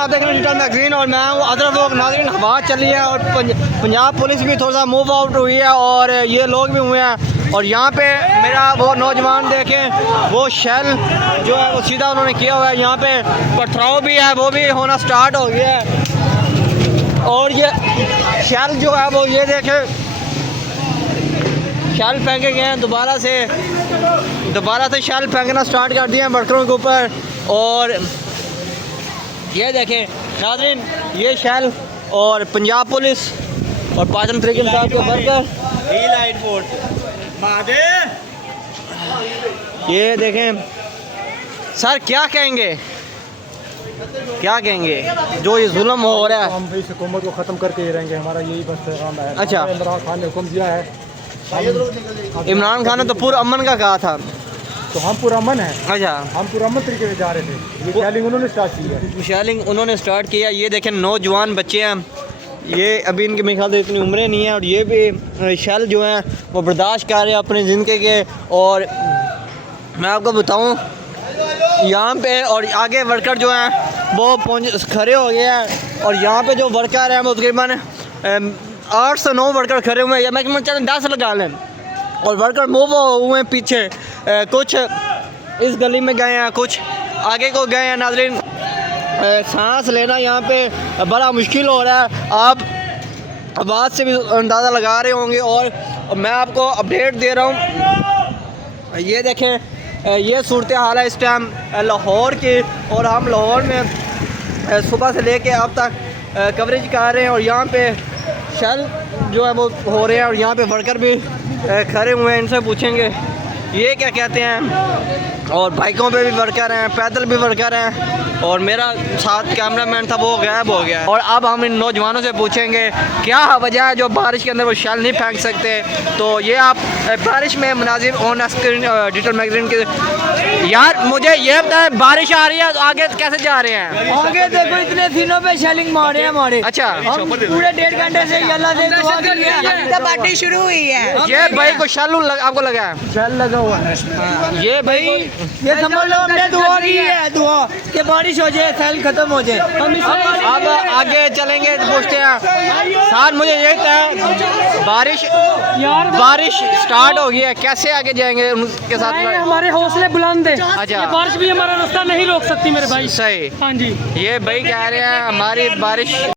आप देख रहे हैं डिजिटल मैगजीन और मैं हूँ अदर लोग नाज़रीन। हवा चली है और पंजाब पुलिस भी थोड़ा सा मूव आउट हुई है और ये लोग भी हुए हैं। और यहाँ पे मेरा वो नौजवान देखें, वो शेल जो है वो सीधा उन्होंने किया हुआ है। यहाँ पे पथराव भी है, वो भी होना स्टार्ट हो गया है। और ये शेल जो है वो ये देखें, शेल फेंके गए हैं दोबारा से शेल फेंकना स्टार्ट कर दिए हैं वर्करों के ऊपर। और ये देखें नाज़रीन, ये शेल और पंजाब पुलिस और पाकिस्तान तहरीक इंसाफ के वर्कर, ये देखें। सर क्या कहेंगे जो ये जुल्म हो रहा है? हम इस हुकूमत को ख़त्म करके ही रहेंगे, हमारा यही बस पैगाम है। अच्छा, इमरान खान ने हुक्म दिया है, इमरान खान ने तो पूरा अमन का कहा था, तो हम पूरा अमन है। अच्छा, हम पूरा अमन तरीके से जा रहे थे। ये शेलिंग उन्होंने स्टार्ट की है, शेलिंग उन्होंने स्टार्ट किया। ये देखें नौजवान बच्चे हैं, ये अभी इनके मेरे ख्याल से इतनी उम्रें नहीं है और ये भी शेल जो हैं वो बर्दाश्त कर रहे हैं अपनी ज़िंदगी के। और मैं आपको बताऊं यहाँ पे और आगे वर्कर जो हैं वो खड़े हो गए हैं। और यहाँ पे जो वर्कर हैं वो तकरीबन 8 से 9 वर्कर खड़े हुए हैं, या मैक्सिमम चलें 10 लगा लें। और वर्कर मूव हुए हैं पीछे, कुछ इस गली में गए हैं, कुछ आगे को गए हैं। नाज़रीन सांस लेना यहाँ पे बड़ा मुश्किल हो रहा है, आप आवाज़ से भी अंदाज़ा लगा रहे होंगे। और मैं आपको अपडेट दे रहा हूँ, ये देखें ये सूरत हाल है इस टाइम लाहौर की। और हम लाहौर में सुबह से लेके अब तक कवरेज कर रहे हैं। और यहाँ पे शेल जो है वो हो रहे हैं और यहाँ पे वर्कर भी खड़े हुए हैं, इनसे पूछेंगे ये क्या कहते हैं। और बाइकों पे भी वर्कर हैं, पैदल भी वर्कर हैं। और मेरा साथ कैमरामैन था वो गायब हो गया। और अब हम इन नौजवानों से पूछेंगे क्या वजह है जो बारिश के अंदर वो शेल नहीं फेंक सकते। तो ये आप बारिश में मुनाजिर ऑन स्क्रीन डिजिटल मैगजीन के। यार मुझे ये बताएं, बारिश आ रही है तो आगे कैसे जा रहे हैं? आगे देखो इतने सीनों पे शेलिंग मारे हमारे। अच्छा, हम पूरे 1.5 घंटे से अल्लाह से दुआ कर रहे हैं, पार्टी शुरू हुई है। ये भाई को शेल आपको लगा है? शेल लगा हुआ है। ये भाई ये समझ लो हमने दुआ की है, दुआ कि बारिश हो जाए, सेल खत्म हो जाए। अब आगे चलेंगे तो पूछते हैं साथ मुझे ये था, बारिश स्टार्ट हो गई है, कैसे आगे जाएंगे उनके साथ? हमारे हौसले बुलंद है। अच्छा, ये बारिश भी हमारा रास्ता नहीं रोक सकती मेरे भाई। सही। हाँ जी, ये भाई कह रहे हैं हमारी बारिश